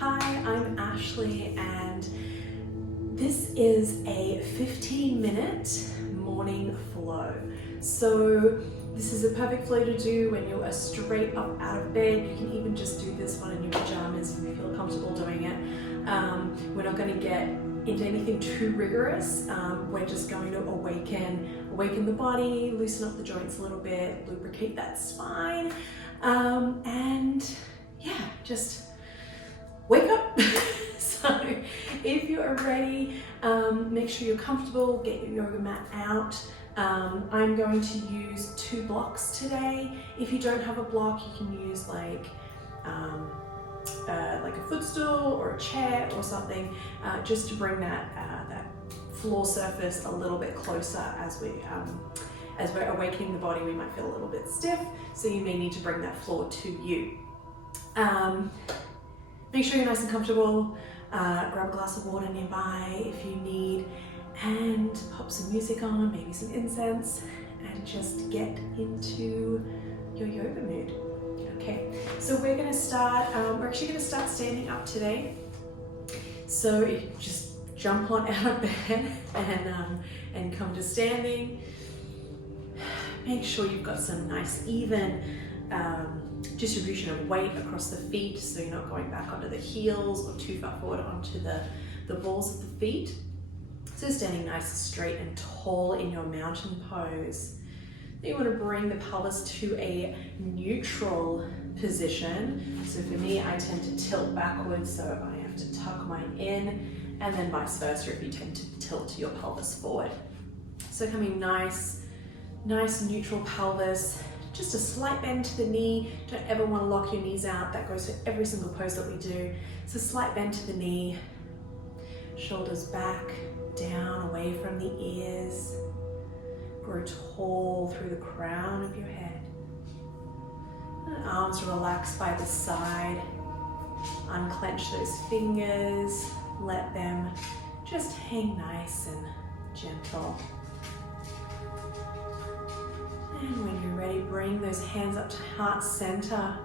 Hi, I'm Ashley and this is a 15-minute morning flow. So this is a perfect flow to do when you're straight up out of bed. You can even just do this one in your pajamas if you feel comfortable doing it. We're not going to get into anything too rigorous. We're just going to awaken the body, loosen up the joints a little bit, lubricate that spine, and yeah, just wake up. So if you're ready, make sure you're comfortable, get your yoga mat out. I'm going to use 2 blocks today. If you don't have a block, you can use like a footstool or a chair or something, just to bring that floor surface a little bit closer. As we're awakening the body, we might feel a little bit stiff, so you may need to bring that floor to you. Make sure you're nice and comfortable. Grab a glass of water nearby if you need, and pop some music on, maybe some incense, and just get into your yoga mood. Okay, so we're going to start, we're actually going to start standing up today. So you just jump on out of bed and come to standing. Make sure you've got some nice even distribution of weight across the feet, so you're not going back onto the heels or too far forward onto the balls of the feet. So standing nice, straight and tall in your mountain pose. Then you want to bring the pelvis to a neutral position. So for me, I tend to tilt backwards, so I have to tuck mine in, and then vice versa if you tend to tilt your pelvis forward. So coming nice neutral pelvis, just a slight bend to the knee. Don't ever want to lock your knees out. That goes for every single pose that we do. So slight bend to the knee, shoulders back, down, away from the ears. Grow tall through the crown of your head. And arms relax by the side. Unclench those fingers. Let them just hang nice and gentle. And when you're ready, bring those hands up to heart center.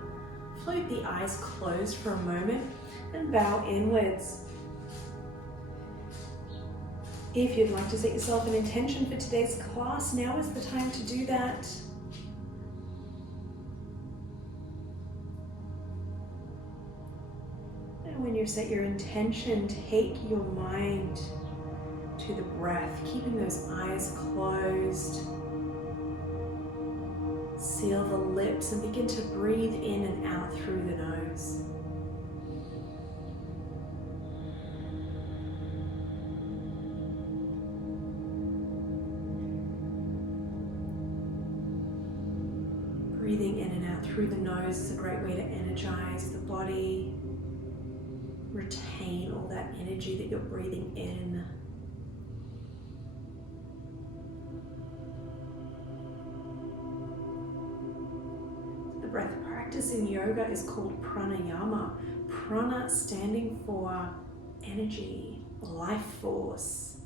Float the eyes closed for a moment and bow inwards. If you'd like to set yourself an intention for today's class, now is the time to do that. And when you set your intention, take your mind to the breath, keeping those eyes closed. Seal the lips and begin to breathe in and out through the nose. Breathing in and out through the nose is a great way to energize the body. Retain all that energy that you're breathing in. The breath practice in yoga is called pranayama. Prana standing for energy, life force.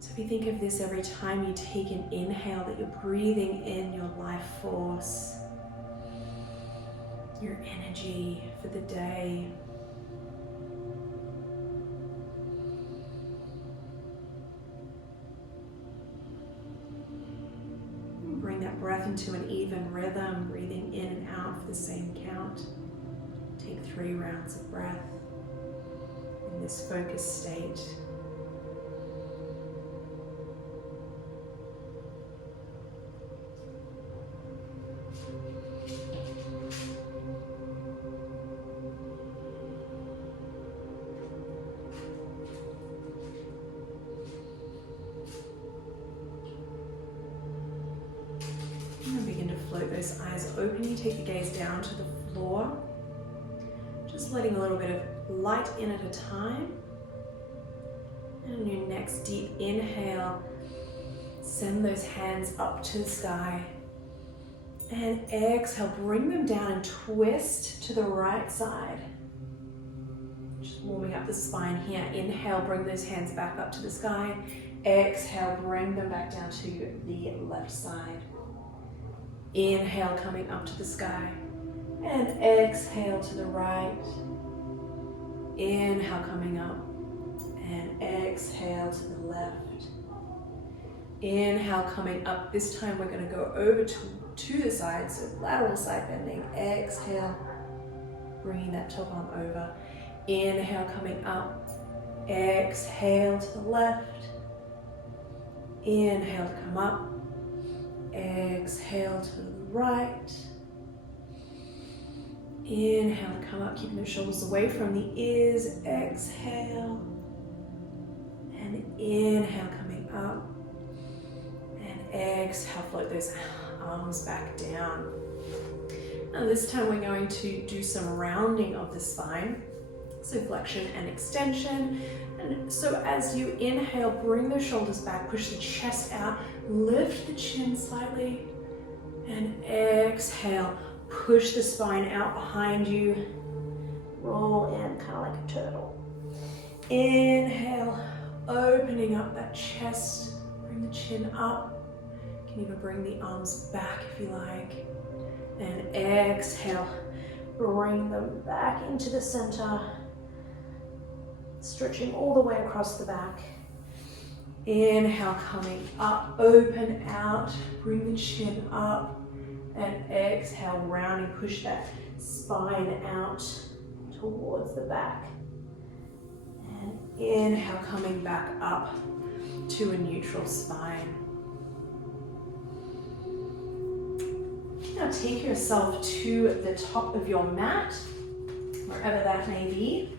So if you think of this every time you take an inhale, that you're breathing in your life force, your energy for the day. Bring that breath into an even rhythm, breathing in and out for the same count. Take 3 rounds of breath in this focused state. Float those eyes open. You take the gaze down to the floor, just letting a little bit of light in at a time. And on your next deep inhale, send those hands up to the sky. And exhale, bring them down and twist to the right side. Just warming up the spine here. Inhale, bring those hands back up to the sky. Exhale, bring them back down to the left side. Inhale, coming up to the sky. And exhale to the right. Inhale, coming up. And exhale to the left. Inhale, coming up. This time we're going to go over to the side, so lateral side bending. Exhale, bringing that top arm over. Inhale, coming up. Exhale to the left. Inhale to come up. Exhale to the right. Inhale to come up, keeping the shoulders away from the ears. Exhale. And inhale, coming up. And exhale, float those arms back down. Now this time we're going to do some rounding of the spine. So flexion and extension. And so as you inhale, bring the shoulders back, push the chest out, lift the chin slightly, and exhale, push the spine out behind you, roll in kind of like a turtle. Inhale, opening up that chest, bring the chin up. You can even bring the arms back if you like. And exhale, bring them back into the center. Stretching all the way across the back. Inhale, coming up, open out, bring the chin up, and exhale, rounding, push that spine out towards the back. And inhale, coming back up to a neutral spine. Now take yourself to the top of your mat, wherever that may be.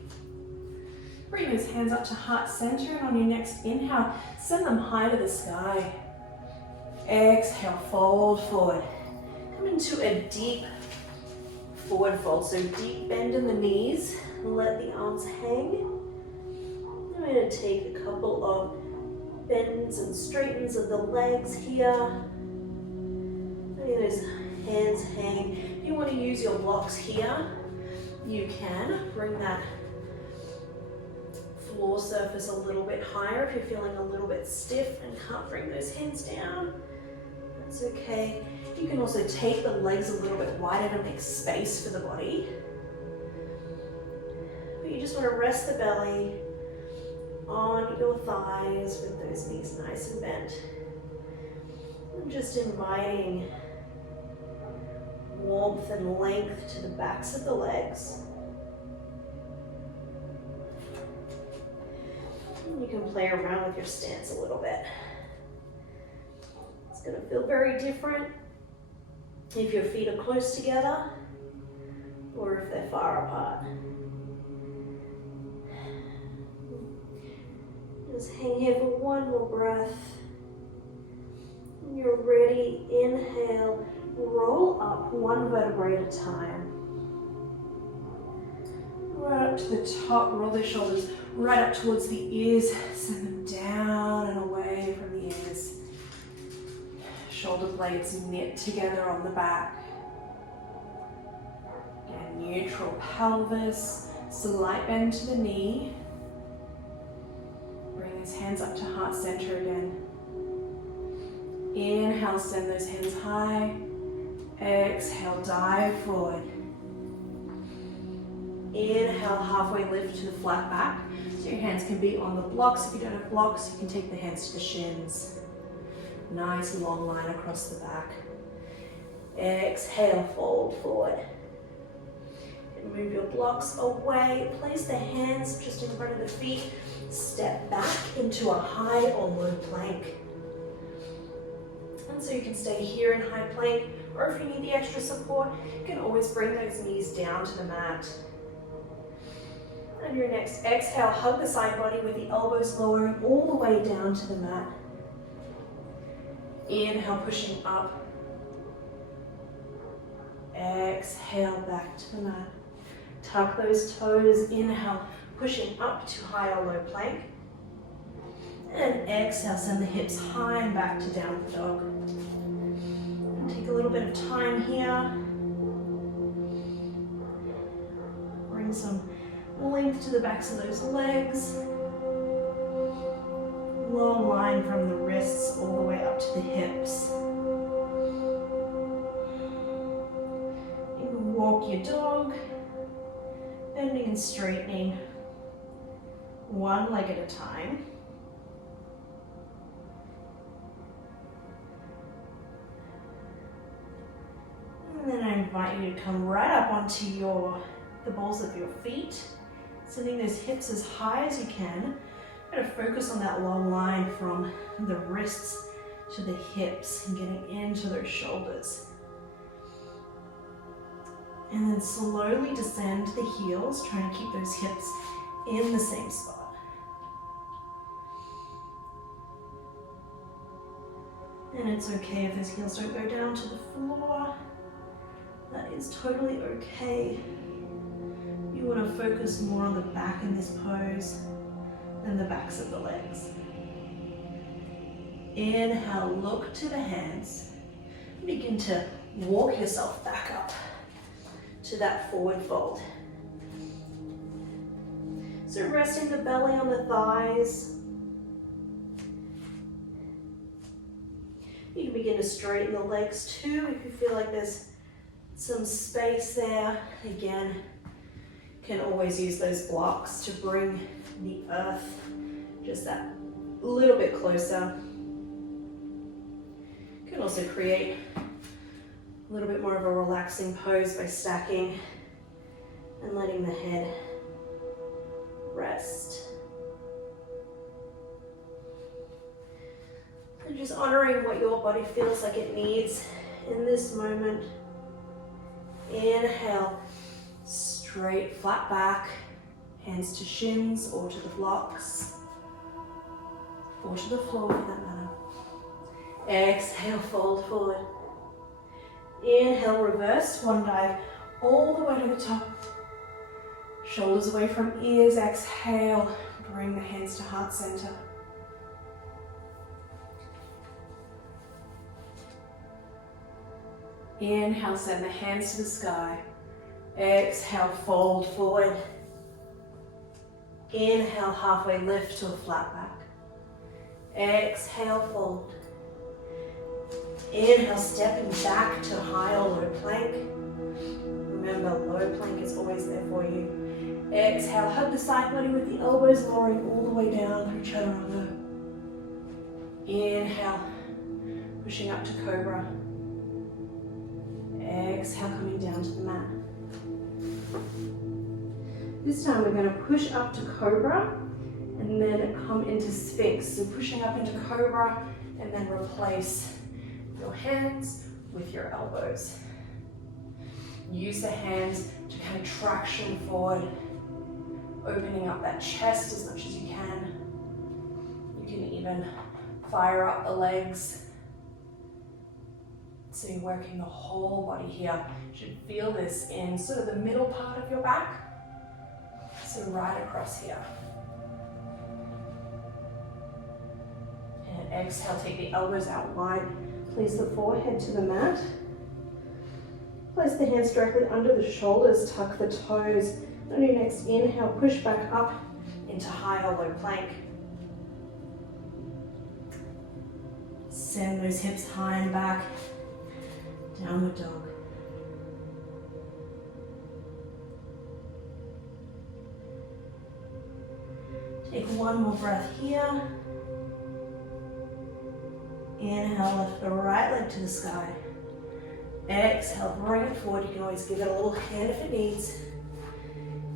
Bring those hands up to heart center, and on your next inhale, send them high to the sky. Exhale, fold forward. Come into a deep forward fold, so deep bend in the knees. Let the arms hang. I'm going to take a couple of bends and straightens of the legs here. Letting those hands hang. If you want to use your blocks here, you can. Bring that floor surface a little bit higher if you're feeling a little bit stiff and can't bring those hands down. That's okay. You can also take the legs a little bit wider to make space for the body. But you just want to rest the belly on your thighs with those knees nice and bent. And just inviting warmth and length to the backs of the legs. You can play around with your stance a little bit. It's going to feel very different if your feet are close together or if they're far apart. Just hang here for one more breath. When you're ready, inhale, roll up one vertebrae at a time. Right up to the top, roll the shoulders right up towards the ears, send them down and away from the ears. Shoulder blades knit together on the back. And neutral pelvis, slight bend to the knee. Bring those hands up to heart center again. Inhale, send those hands high. Exhale, dive forward. Inhale, halfway lift to the flat back. So your hands can be on the blocks. If you don't have blocks, you can take the hands to the shins. Nice long line across the back. Exhale, fold forward. And move your blocks away. Place the hands just in front of the feet. Step back into a high or low plank. And so you can stay here in high plank, or if you need the extra support, you can always bring those knees down to the mat. And your next exhale, hug the side body with the elbows lowering all the way down to the mat. Inhale, pushing up. Exhale, back to the mat. Tuck those toes. Inhale, pushing up to high or low plank. And exhale, send the hips high and back to downward dog. And take a little bit of time here. Bring some length to the backs of those legs. Long line from the wrists all the way up to the hips. You can walk walk your dog, bending and straightening one leg at a time. And then I invite you to come right up onto the balls of your feet, sending those hips as high as you can. Try to focus on that long line from the wrists to the hips and getting into those shoulders. And then slowly descend the heels, trying to keep those hips in the same spot. And it's okay if those heels don't go down to the floor. That is totally okay. You want to focus more on the back in this pose than the backs of the legs. Inhale, look to the hands. Begin to walk yourself back up to that forward fold. So resting the belly on the thighs. You can begin to straighten the legs too if you feel like there's some space there. Again, can always use those blocks to bring the earth just that little bit closer. You can also create a little bit more of a relaxing pose by stacking and letting the head rest. And just honoring what your body feels like it needs in this moment. Inhale, straight, flat back, hands to shins or to the blocks, or to the floor for that matter. Exhale, fold forward. Inhale, reverse swan dive all the way to the top. Shoulders away from ears. Exhale, bring the hands to heart center. Inhale, send the hands to the sky. Exhale, fold forward. Inhale, halfway lift to a flat back. Exhale, fold. Inhale, stepping back to high or low plank. Remember, low plank is always there for you. Exhale, hug the side body with the elbows lowering all the way down through chaturanga. Inhale, pushing up to cobra. Exhale, coming down to the mat. This time we're going to push up to cobra and then come into sphinx. So pushing up into cobra and then replace your hands with your elbows. Use the hands to kind of traction forward, opening up that chest as much as you can. You can even fire up the legs. So you're working the whole body here. You should feel this in sort of the middle part of your back. So right across here. And exhale, take the elbows out wide. Place the forehead to the mat. Place the hands directly under the shoulders, tuck the toes. On your next inhale, push back up into high or low plank. Send those hips high and back. Downward dog. Take one more breath here. Inhale, lift the right leg to the sky. Exhale, bring it forward. You can always give it a little hand if it needs.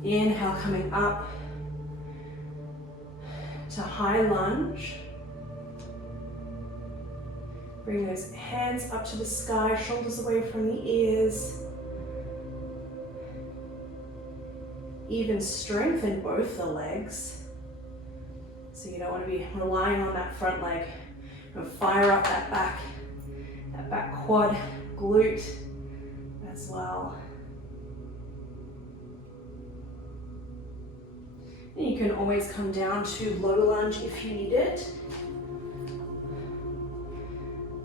Inhale, coming up to high lunge. Bring those hands up to the sky, shoulders away from the ears. Even strengthen both the legs. So you don't want to be relying on that front leg. And fire up that back quad, glute as well. And you can always come down to low lunge if you need it.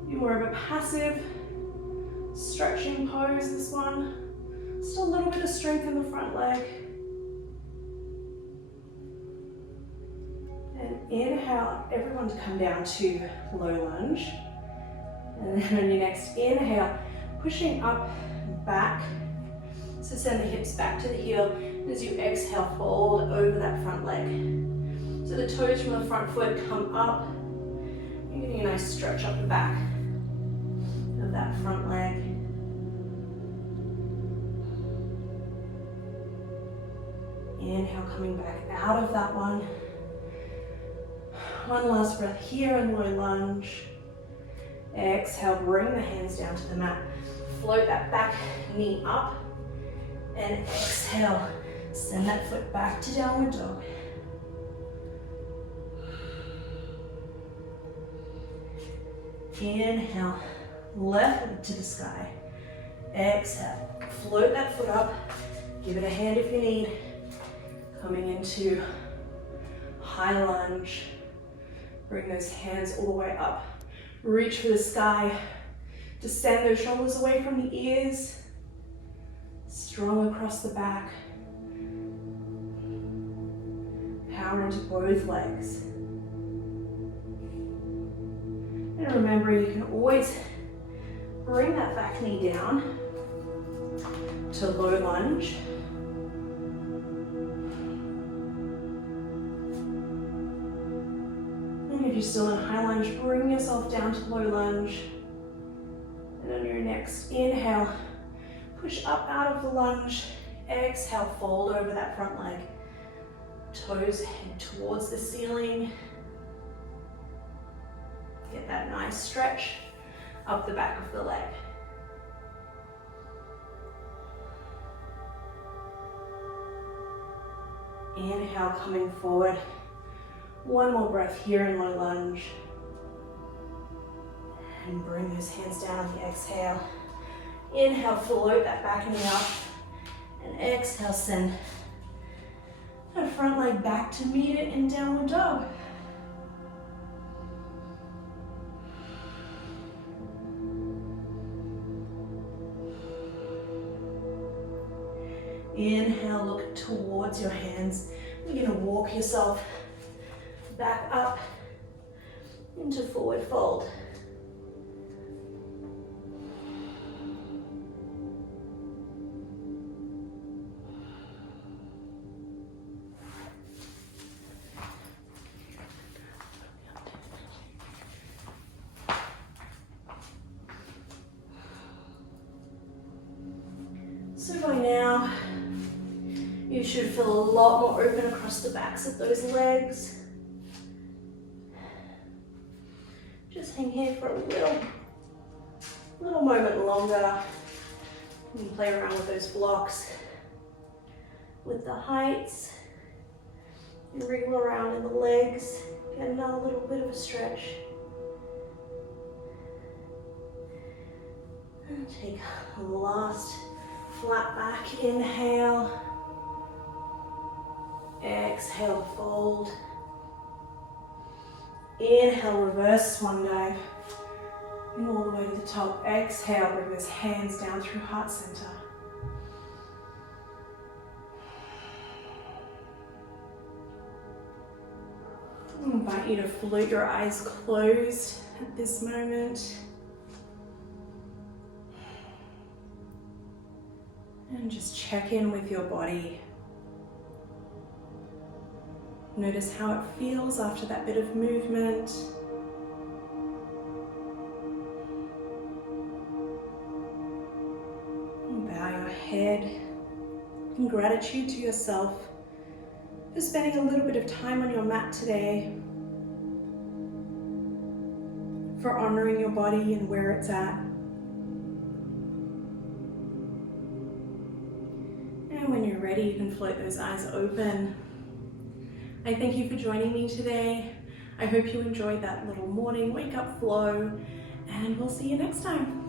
Be more of a passive stretching pose, this one. Just a little bit of strength in the front leg. And inhale, everyone to come down to low lunge. And then on your next inhale, pushing up, back, So send the hips back to the heel, and as you exhale, fold over that front leg. So the toes from the front foot come up. You're getting a nice stretch up the back of that front leg. Inhale, coming back out of that one. One last breath here in low lunge. Exhale, bring the hands down to the mat. Float that back knee up. And exhale, send that foot back to downward dog. Inhale, left leg to the sky. Exhale, float that foot up. Give it a hand if you need. Coming into high lunge. Bring those hands all the way up. Reach for the sky. Descend those shoulders away from the ears. Strong across the back. Power into both legs. And remember, you can always bring that back knee down to low lunge. And if you're still in high lunge, bring yourself down to low lunge. And on your next inhale, push up out of the lunge. Exhale, fold over that front leg. Toes head towards the ceiling. Get that nice stretch up the back of the leg. Inhale, coming forward. One more breath here in low lunge. And bring those hands down on the exhale. Inhale, float that back knee up. And exhale, send that front leg back to meet it in downward dog. Inhale, look towards your hands. You're going to walk yourself back up into forward fold. So by now, you should feel a lot more open across the backs of those legs. Just hang here for a little moment longer. You can play around with those blocks, with the heights, and wriggle around in the legs. Get another little bit of a stretch. And take a last flat back inhale. Exhale, fold. Inhale, reverse swan dive. And all the way to the top. Exhale, bring those hands down through heart center. I invite you to float your eyes closed at this moment. And just check in with your body. Notice how it feels after that bit of movement. And bow your head in gratitude to yourself for spending a little bit of time on your mat today, for honoring your body and where it's at. And when you're ready, you can float those eyes open. I thank you for joining me today. I hope you enjoyed that little morning wake up flow, and we'll see you next time.